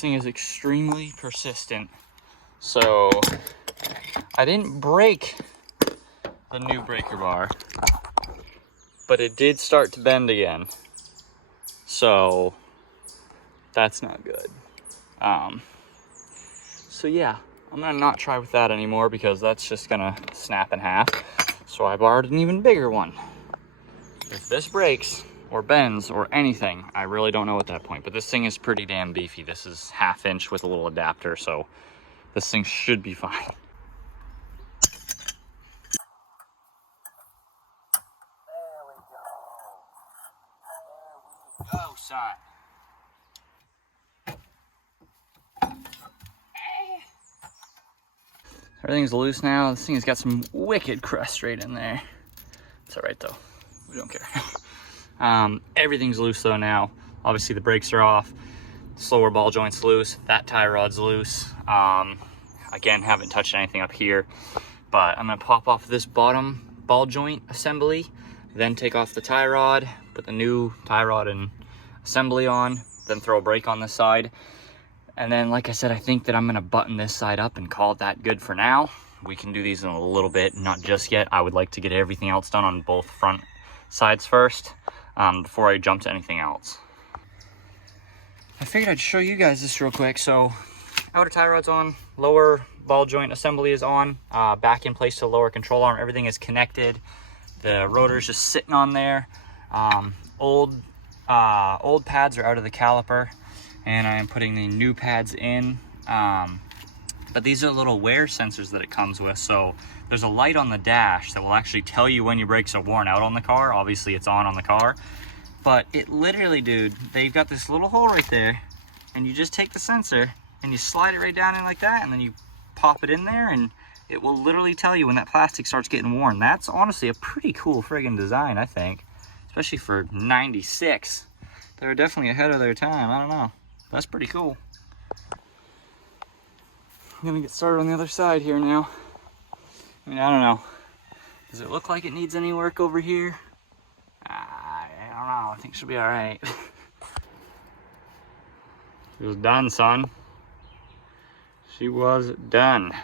This thing is extremely persistent. So I didn't break the new breaker bar, but it did start to bend again. So that's not good. So yeah, I'm gonna not try with that anymore because that's just gonna snap in half. So I borrowed an even bigger one. If this breaks or bends or anything, I really don't know at that point, but this thing is pretty damn beefy. This is 1/2 inch with a little adapter, so this thing should be fine. There we go. There we go, son. Everything's loose now. This thing has got some wicked crust right in there. It's all right though. We don't care. Everything's loose though now. Obviously the brakes are off. Slower ball joint's loose. That tie rod's loose. Again, haven't touched anything up here, but I'm gonna pop off this bottom ball joint assembly, then take off the tie rod, put the new tie rod and assembly on, then throw a brake on this side. And then, like I said, I think that I'm gonna button this side up and call it that good for now. We can do these in a little bit, not just yet. I would like to get everything else done on both front sides first, before I jump to anything else. I figured I'd show you guys this real quick. So outer tie rod's on, lower ball joint assembly is on, back in place to the lower control arm. Everything is connected. The rotor's just sitting on there. Old pads are out of the caliper, and I am putting the new pads in. But these are little wear sensors that it comes with. So there's a light on the dash that will actually tell you when your brakes are worn out on the car. Obviously it's on the car, but it literally, dude, they've got this little hole right there, and you just take the sensor and you slide it right down in like that, and then you pop it in there, and it will literally tell you when that plastic starts getting worn. That's honestly a pretty cool friggin' design, I think, especially for 96. They're definitely ahead of their time. I don't know. That's pretty cool. I'm gonna get started on the other side here now. I mean, I don't know. Does it look like it needs any work over here? I don't know. I think she'll be all right. She was done, son. She was done.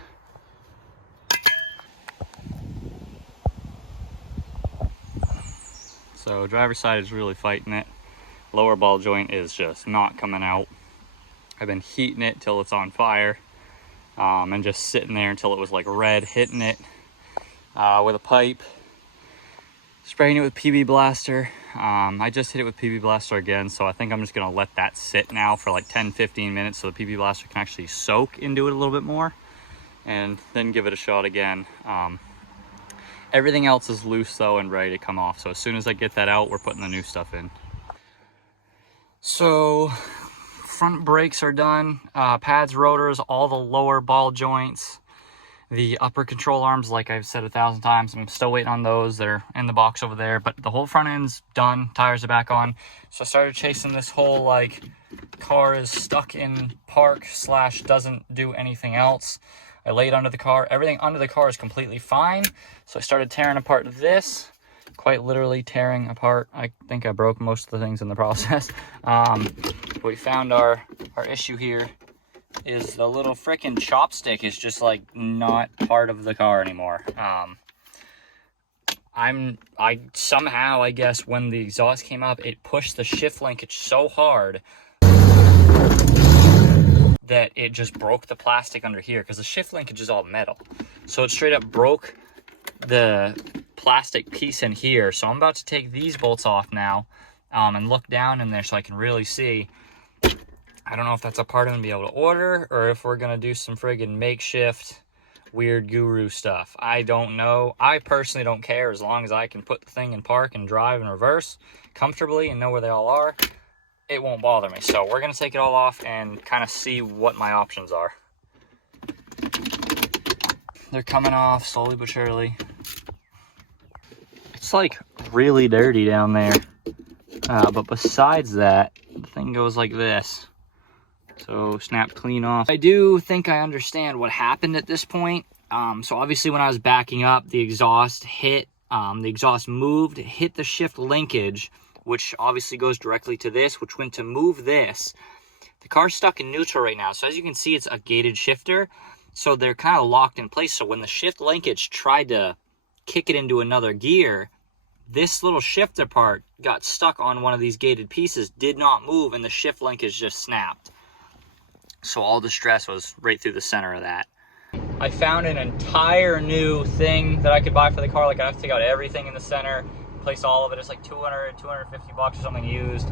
So driver's side is really fighting it. Lower ball joint is just not coming out. I've been heating it till it's on fire, and just sitting there until it was like red, hitting it with a pipe, spraying it with PB Blaster. I just hit it with PB Blaster again, so I think I'm just gonna let that sit now for like 10-15 minutes so the PB Blaster can actually soak into it a little bit more, and then give it a shot again. Everything else is loose though and ready to come off, so as soon as I get that out, we're putting the new stuff in. So front brakes are done, pads, rotors, all the lower ball joints, the upper control arms, like I've said 1,000 times, I'm still waiting on those. They're in the box over there, but the whole front end's done. Tires are back on. So I started chasing this whole like car is stuck in park / doesn't do anything else. I laid under the car. Everything under the car is completely fine. So I started tearing apart this, quite literally tearing apart. I think I broke most of the things in the process. We found our issue here is the little frickin' chopstick is just like not part of the car anymore. I somehow, I guess, when the exhaust came up, it pushed the shift linkage so hard that it just broke the plastic under here, because the shift linkage is all metal. So it straight up broke the plastic piece in here. So I'm about to take these bolts off now, and look down in there so I can really see. I don't know if that's a part I'm gonna be able to order, or if we're gonna do some friggin' makeshift weird guru stuff. I don't know. I personally don't care, as long as I can put the thing in park and drive in reverse comfortably and know where they all are. It won't bother me. So we're gonna take it all off and kind of see what my options are. They're coming off slowly but surely. It's like really dirty down there. But besides that, the thing goes like this. So snap clean off. I do think I understand what happened at this point. So obviously when I was backing up, the exhaust hit, the exhaust moved, hit the shift linkage, which obviously goes directly to this, which went to move this. The car's stuck in neutral right now. So as you can see, it's a gated shifter. So they're kind of locked in place. So when the shift linkage tried to kick it into another gear, this little shifter part got stuck on one of these gated pieces, did not move, and the shift linkage just snapped. So all the stress was right through the center of that. I found an entire new thing that I could buy for the car. Like, I have to take out everything in the center, replace all of it. It's like 200, 250 bucks or something used.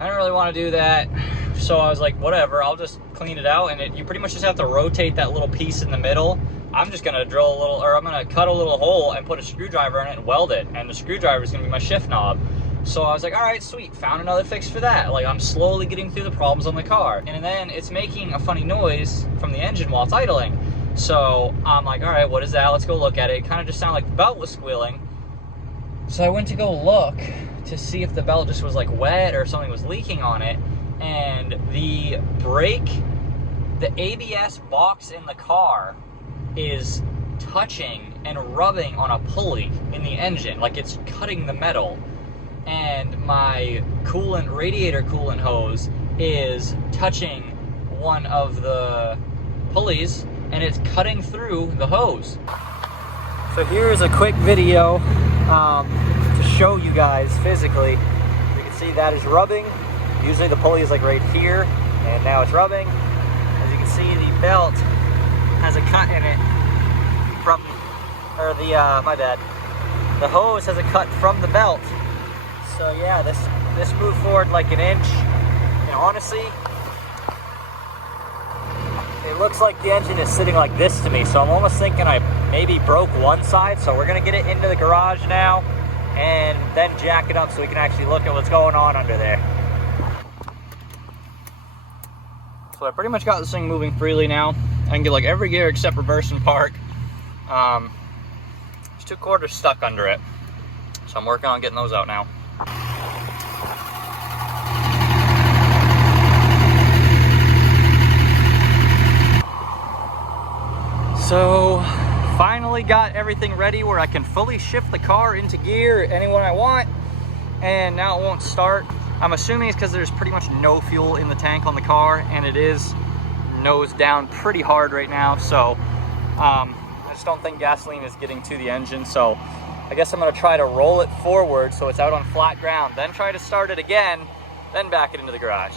I don't really want to do that. So I was like, whatever, I'll just clean it out. And you pretty much just have to rotate that little piece in the middle. I'm just gonna drill a little, or I'm gonna cut a little hole and put a screwdriver in it and weld it. And the screwdriver is gonna be my shift knob. So I was like, all right, sweet, found another fix for that. Like, I'm slowly getting through the problems on the car. And then it's making a funny noise from the engine while it's idling. So I'm like, all right, what is that? Let's go look at it. It kind of just sounded like the belt was squealing. So I went to go look to see if the belt just was like wet or something was leaking on it. And the brake, the ABS box in the car is touching and rubbing on a pulley in the engine. Like, it's cutting the metal. And my coolant, radiator coolant hose is touching one of the pulleys, and it's cutting through the hose. So here's a quick video to show you guys physically. You can see that is rubbing. Usually the pulley is like right here, and now it's rubbing. As you can see, the belt has a cut in it from, or the, my bad. The hose has a cut from the belt. So yeah, this moved forward like an inch, and honestly, it looks like the engine is sitting like this to me, so I'm almost thinking I maybe broke one side. So we're gonna get it into the garage now, and then jack it up so we can actually look at what's going on under there. So I pretty much got this thing moving freely now. I can get like every gear except reverse and park. There's 2 quarters stuck under it, so I'm working on getting those out now. So finally got everything ready where I can fully shift the car into gear anyone I want, and now it won't start. I'm assuming it's because there's pretty much no fuel in the tank on the car, and it is nose down pretty hard right now. So I just don't think gasoline is getting to the engine. So I guess I'm gonna try to roll it forward so it's out on flat ground, then try to start it again, then back it into the garage.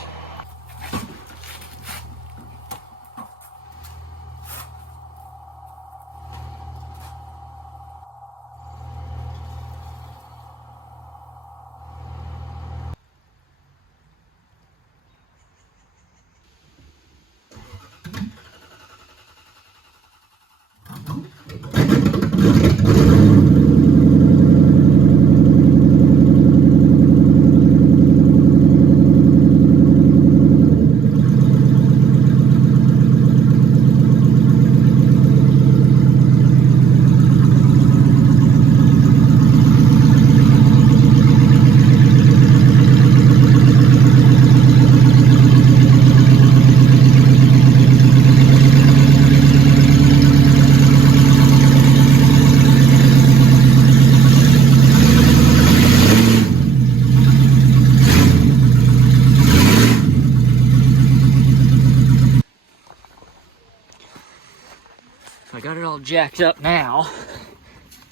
I got it all jacked up now,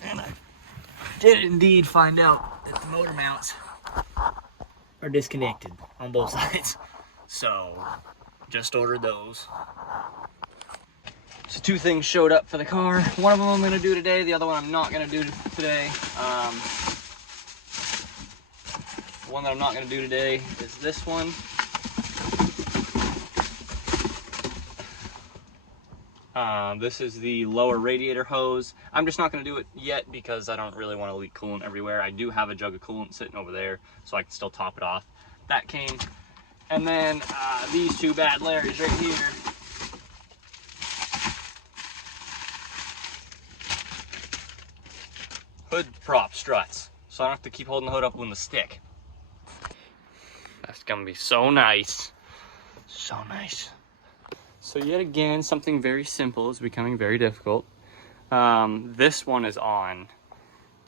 and I did indeed find out that the motor mounts are disconnected on both sides. So just ordered those. So 2 things showed up for the car. One of them I'm gonna do today, the other one I'm not gonna do today. The one that I'm not gonna do today is this one. This is the lower radiator hose. I'm just not going to do it yet because I don't really want to leak coolant everywhere. I do have a jug of coolant sitting over there, so I can still top it off. That came. And then these 2 bad Larrys right here. Hood prop struts, so I don't have to keep holding the hood up with the stick. That's going to be so nice. So nice. So yet again, something very simple is becoming very difficult. This one is on.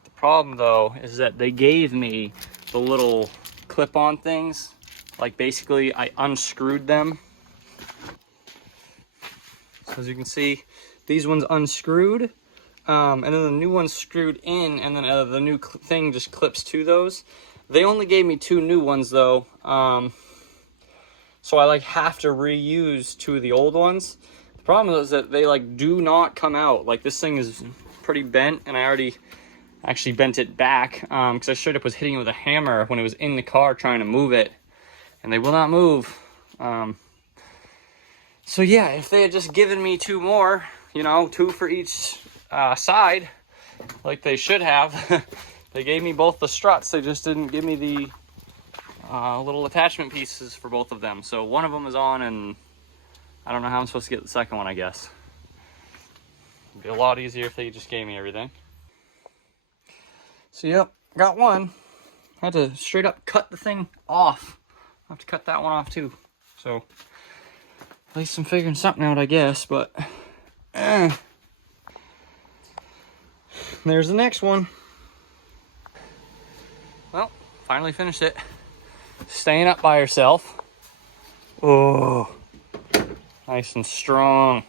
The problem though is that they gave me the little clip-on things Like basically I unscrewed them. So as you can see, these ones unscrewed, and then the new one's screwed in, and then the new thing just clips to those. They only gave me 2 new ones though, so I like have to reuse 2 of the old ones. The problem is that they like do not come out. Like this thing is pretty bent, and I already actually bent it back because I straight up was hitting it with a hammer when it was in the car trying to move it, and they will not move. So yeah, if they had just given me 2 more, you know, 2 for each side, like they should have. They gave me both the struts, they just didn't give me the little attachment pieces for both of them. So one of them is on, and I don't know how I'm supposed to get the second one, I guess. It'd be a lot easier if they just gave me everything. So yep, got one. Had to straight up cut the thing off. I have to cut that one off too. So at least I'm figuring something out, I guess, but there's the next one. Well, finally finished it. Staying up by herself. Oh, nice and strong.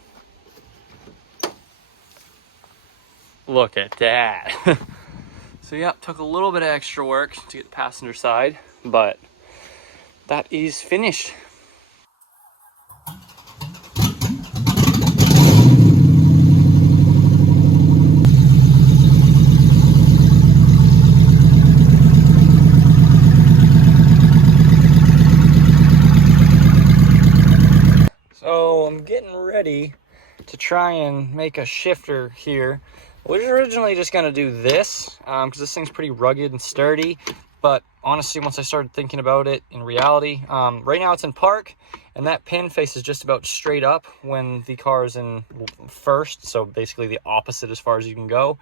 Look at that. So yeah, took a little bit of extra work to get the passenger side, but that is finished. So I'm getting ready to try and make a shifter here. We were originally just gonna do this because this thing's pretty rugged and sturdy, but honestly, once I started thinking about it in reality, right now it's in park, and that pin faces just about straight up when the car is in first, so basically the opposite as far as you can go.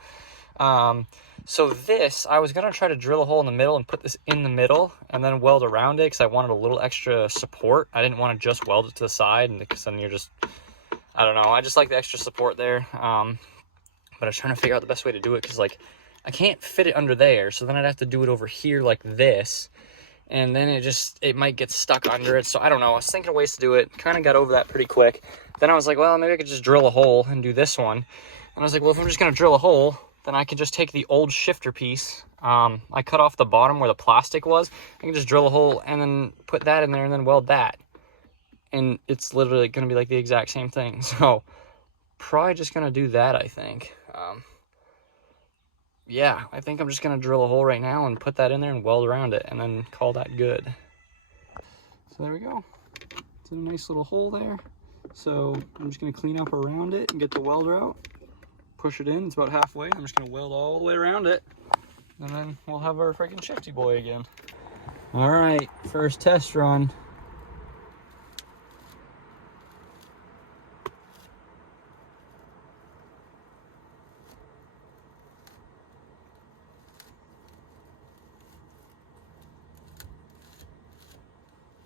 So this, I was gonna try to drill a hole in the middle and put this in the middle and then weld around it because I wanted a little extra support. I didn't want to just weld it to the side because then you're just, I don't know, I just like the extra support there. But I was trying to figure out the best way to do it because like I can't fit it under there, so then I'd have to do it over here like this, and then it might get stuck under it. So I don't know, I was thinking of ways to do it, kind of got over that pretty quick. Then I was like, well, maybe I could just drill a hole and do this one. And I was like, well, if I'm just gonna drill a hole, then I can just take the old shifter piece. I cut off the bottom where the plastic was. I can just drill a hole and then put that in there and then weld that, and it's literally gonna be like the exact same thing. So probably just gonna do that, I think. Yeah, I think I'm just gonna drill a hole right now and put that in there and weld around it and then call that good. So there we go. It's a nice little hole there. So I'm just gonna clean up around it and get the welder out, push it in. It's about halfway. I'm just gonna weld all the way around it, and then we'll have our freaking shifty boy again. All right, first test run.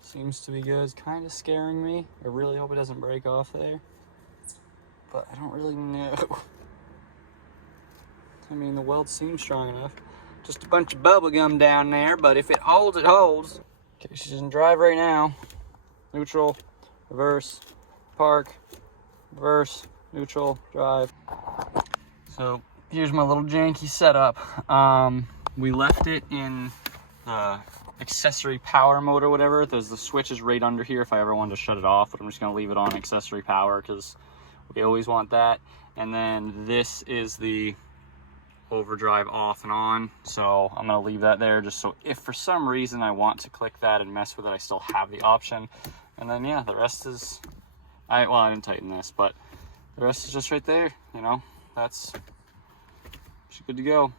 Seems to be good. It's kind of scaring me. I really hope it doesn't break off there, but I don't really know. I mean, the weld seems strong enough. Just a bunch of bubble gum down there, but if it holds, it holds. Okay, she's in drive right now. Neutral, reverse, park, reverse, neutral, drive. So here's my little janky setup. We left it in the accessory power mode or whatever. There's the switches right under here if I ever wanted to shut it off, but I'm just gonna leave it on accessory power because we always want that. And then this is the overdrive off and on, so I'm gonna leave that there just so if for some reason I want to click that and mess with it, I still have the option. And then yeah, the rest is I didn't tighten this, but the rest is just right there, you know. That's good to go.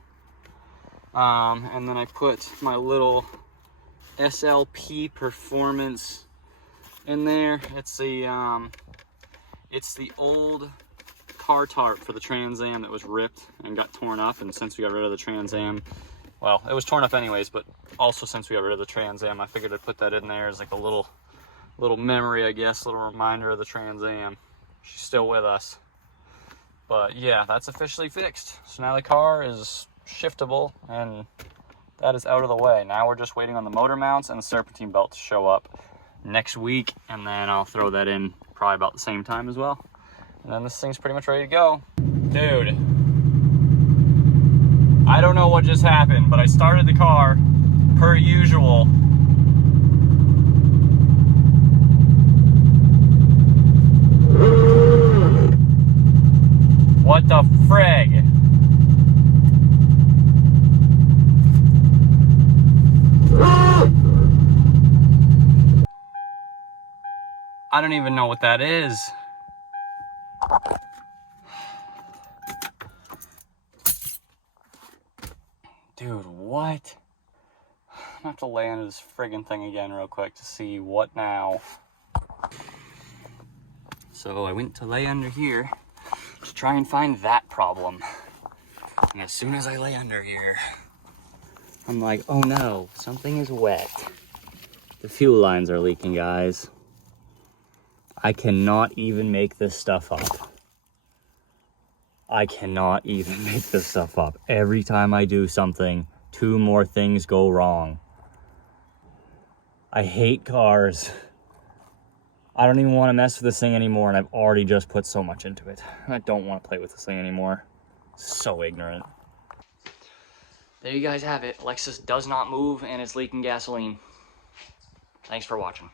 And then I put my little SLP Performance in there. It's the old car tarp for the Trans Am that was ripped and got torn up, and since we got rid of the Trans Am, well, it was torn up anyways, but also since we got rid of the Trans Am, I figured I'd put that in there as like a little memory, I guess, a little reminder of the Trans Am. She's still with us. But yeah, that's officially fixed. So now the car is shiftable and that is out of the way. Now we're just waiting on the motor mounts and the serpentine belt to show up next week, and then I'll throw that in probably about the same time as well. And then this thing's pretty much ready to go. Dude, I don't know what just happened, but I started the car per usual. What the frig? I don't even know what that is. Dude, what? I'm gonna have to lay under this friggin' thing again real quick to see what now. So I went to lay under here to try and find that problem. And as soon as I lay under here, I'm like, oh no, something is wet. The fuel lines are leaking, guys. I cannot even make this stuff up. I cannot even make this stuff up. Every time I do something, 2 more things go wrong. I hate cars. I don't even want to mess with this thing anymore, and I've already just put so much into it. I don't want to play with this thing anymore. So ignorant. There you guys have it. Lexus does not move and it's leaking gasoline. Thanks for watching.